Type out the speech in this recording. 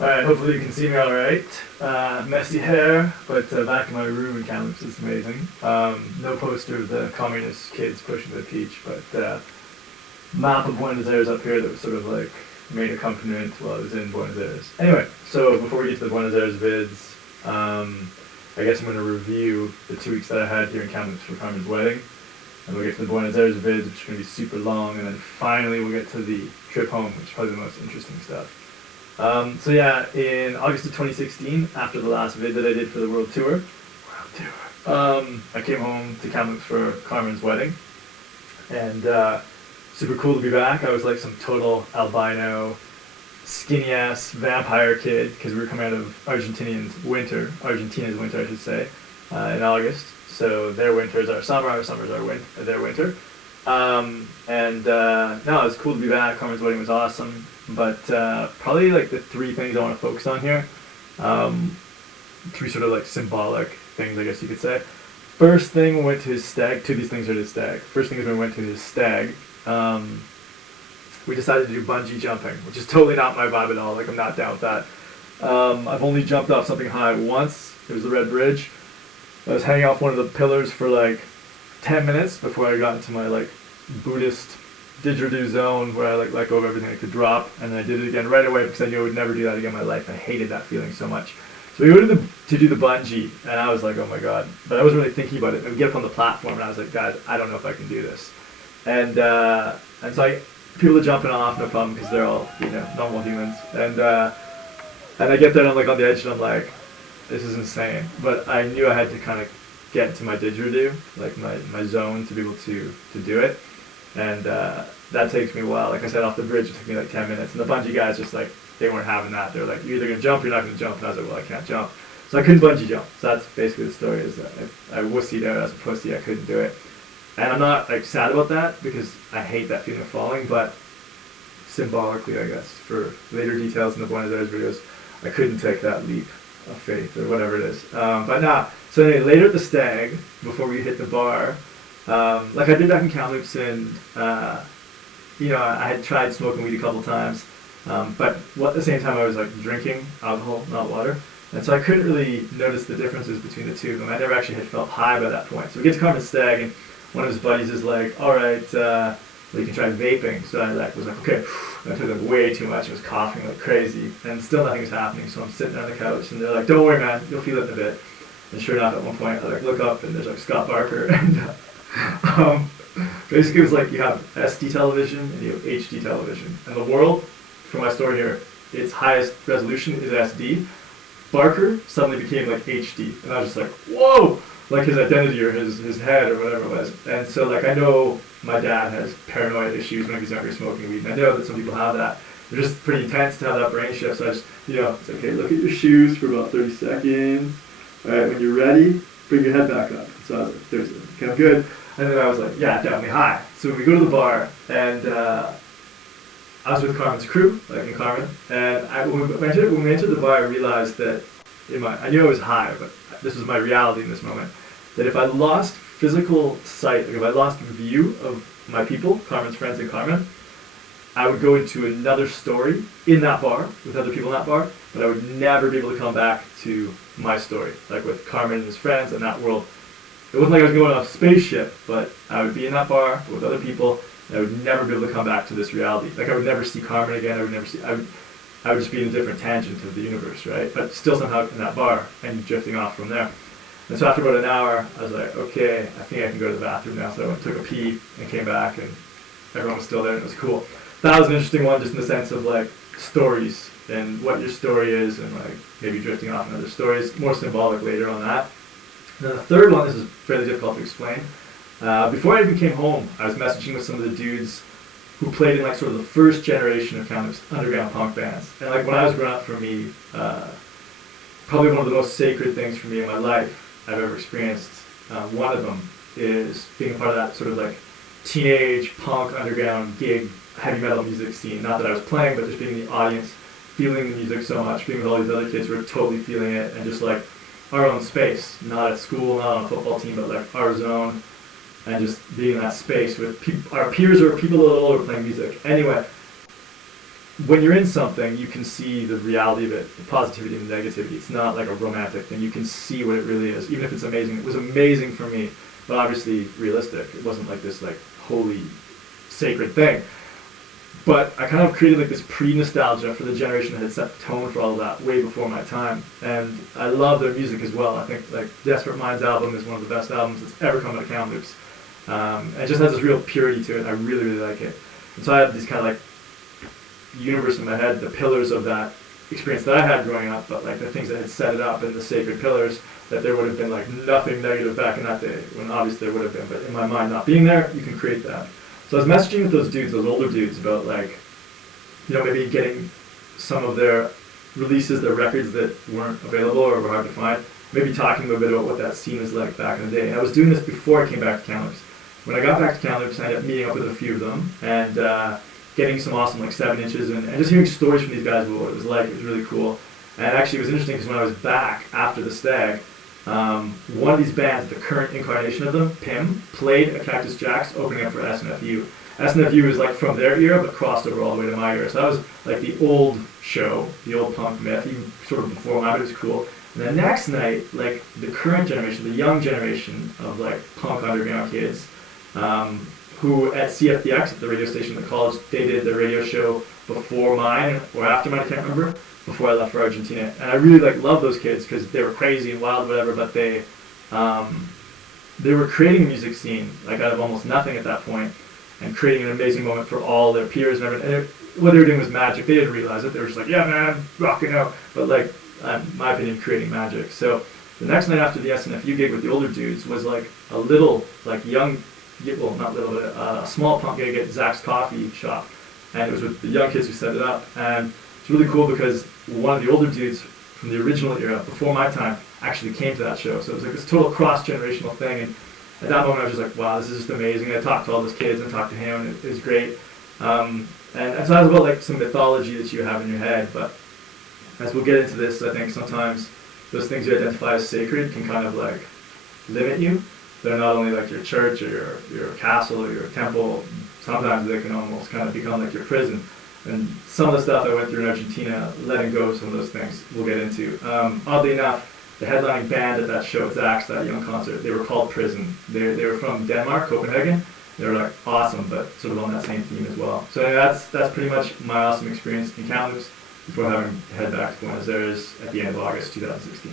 Alright, hopefully you can see me alright. Messy hair, but back in my room in Kamloops is amazing. No poster of the communist kids pushing the peach, but map of Buenos Aires up here that was sort of like made accompaniment while I was in Buenos Aires. Anyway, so before we get to the Buenos Aires vids, I guess I'm going to review the 2 weeks that I had here in Kamloops for Carmin's wedding. And we'll get to the Buenos Aires vids, which is going to be super long, and then finally we'll get to the trip home, which is probably the most interesting stuff. So yeah, in August of 2016, after the last vid that I did for the world tour, I came home to Kamloops for Carmin's wedding, and super cool to be back. I was like some total albino, skinny ass vampire kid because we were coming out of Argentina's winter I should say, in August. So their winter is our summer is their winter. No, it was cool to be back. Carmen's wedding was awesome, but probably like the 3 things I want to focus on here, 3 sort of like symbolic things, I guess you could say. First thing, we went to his stag. 2 of these things are his stag. First thing is when we went to his stag, we decided to do bungee jumping, which is totally not my vibe at all. Like, I'm not down with that. I've only jumped off something high once. It was the Red Bridge. I was hanging off one of the pillars for like 10 minutes before I got into my like Buddhist didgeridoo zone where I like let go of everything I could drop, and then I did it again right away because I knew I would never do that again in my life. I hated that feeling so much. So we went to do the bungee, and I was like, oh my god. But I wasn't really thinking about it. And we get up on the platform, and I was like, guys, I don't know if I can do this. And so people are jumping off, no problem, because they're all, normal humans. And I get there, and I'm like on the edge, and I'm like, this is insane. But I knew I had to kind of get to my didgeridoo, like my zone, to be able to do it. And that takes me a while. Like I said, off the bridge, it took me like 10 minutes. And the bungee guys just like, they weren't having that. They were like, you're either going to jump or you're not going to jump. And I was like, well, I can't jump. So I couldn't bungee jump. So that's basically the story, is that I wussied out as a pussy. I couldn't do it. And I'm not like sad about that because I hate that feeling of falling, but symbolically, I guess, for later details in the Buenos Aires videos, I couldn't take that leap of faith or whatever it is. But nah. So anyway, later at the stag, before we hit the bar, like I did back in Kamloops, and I had tried smoking weed a couple times, but at the same time I was like drinking alcohol, not water, and so I couldn't really notice the differences between the 2 of them. I never actually had felt high by that point. So we get to Carmen's stag, and one of his buddies is like, all right, well, you can try vaping. So I was like, okay. I took like way too much. I was coughing like crazy, and still nothing was happening. So I'm sitting on the couch, and they're like, don't worry, man, you'll feel it in a bit. And sure enough, at one point, I like look up, and there's like Scott Barker, and basically it was like you have SD television and you have HD television. And the world, for my story here, its highest resolution is SD. Barker suddenly became like HD, and I was just like, whoa! Like his identity or his head or whatever it was. And so like I know my dad has paranoid issues when he was younger smoking weed, and I know that some people have that. They're just pretty intense to have that brain shift. So I just, it's like, okay, look at your shoes for about 30 seconds. All right, when you're ready, bring your head back up. So I was like, 30 seconds. Okay, I'm good. And then I was like, yeah, definitely high. So we go to the bar, and I was with Carmen's crew, like in Carmin, and when we entered the bar, I realized that I knew I was high, but this was my reality in this moment, that if I lost physical sight, like if I lost view of my people, Carmen's friends and Carmen, I would go into another story in that bar, with other people in that bar, but I would never be able to come back to my story, like with Carmen and his friends and that world. It wasn't like I was going on a spaceship, but I would be in that bar with other people, and I would never be able to come back to this reality. Like I would never see Carmen again. I would just be in a different tangent of the universe, right? But still somehow in that bar and drifting off from there. And so after about an hour, I was like, okay, I think I can go to the bathroom now. So I went, took a pee, and came back, and everyone was still there, and it was cool. That was an interesting one, just in the sense of like stories and what your story is, and like maybe drifting off in other stories. More symbolic later on that. And then the third one, this is fairly difficult to explain. Before I even came home, I was messaging with some of the dudes who played in like sort of the first generation of Kamloops underground punk bands. And like when I was growing up, for me, probably one of the most sacred things for me in my life I've ever experienced. One of them is being a part of that sort of like teenage punk underground gig heavy metal music scene. Not that I was playing, but just being in the audience, feeling the music so much, being with all these other kids who are totally feeling it, and just like our own space, not at school, not on a football team, but like our zone, and just being in that space with our peers or people a little older playing music. Anyway, when you're in something, you can see the reality of it, the positivity and the negativity. It's not like a romantic thing. You can see what it really is, even if it's amazing. It was amazing for me, but obviously realistic. It wasn't like this like holy, sacred thing. But I kind of created like this pre-nostalgia for the generation that had set the tone for all of that way before my time. And I love their music as well. I think like Desperate Minds album is one of the best albums that's ever come out of Kamloops. It just has this real purity to it. I really, really like it. And so I had these kind of like universe in my head, the pillars of that experience that I had growing up, but like the things that had set it up and the sacred pillars, that there would have been like nothing negative back in that day, when obviously there would have been, but in my mind not being there, you can create that. So I was messaging with those dudes, those older dudes, about like, you know, maybe getting some of their releases, their records that weren't available or were hard to find, maybe talking a little bit about what that scene was like back in the day. And I was doing this before I came back to Kamloops. When I got back to Kamloops, I ended up meeting up with a few of them and getting some awesome like 7 inches and just hearing stories from these guys about what it was like. It was really cool. And actually it was interesting because when I was back after the stag, one of these bands, the current incarnation of them, Pim, played at Cactus Jack's opening up for SNFU. SNFU is like from their era but crossed over all the way to my era. So that was like the old show, the old punk myth, even sort of before mine, but it was cool. And the next night, like the current generation, the young generation of like punk underground kids, who at CFDX, at the radio station at the college, they did the radio show before mine or after mine, I can't remember, before I left for Argentina. And I really like love those kids because they were crazy and wild, whatever, but they were creating a music scene like out of almost nothing at that point, and creating an amazing moment for all their peers and everything. And what they were doing was magic. They didn't realize it. They were just like, yeah, man, rocking out. But like, in my opinion, creating magic. So the next night after the SNFU gig with the older dudes was like a little, like young, well, not little, but a small punk gig at Zach's Coffee Shop. And it was with the young kids who set it up. And it's really cool because one of the older dudes from the original era, before my time, actually came to that show. So it was like this total cross-generational thing. And at that moment, I was just like, wow, this is just amazing. And I talked to all those kids and talked to him, and it was great. And so that was about like some mythology that you have in your head. But as we'll get into this, I think sometimes those things you identify as sacred can kind of like limit you. They're not only like your church or your castle or your temple. Sometimes they can almost kind of become like your prison. And some of the stuff I went through in Argentina, letting go of some of those things, we'll get into. Oddly enough, the headlining band at that show at Zach's, that young concert, they were called Prison. They were from Denmark, Copenhagen. They were like awesome, but sort of on that same theme as well. So anyway, that's pretty much my awesome experience in Kamloops before having to head back to Buenos Aires at the end of August 2016.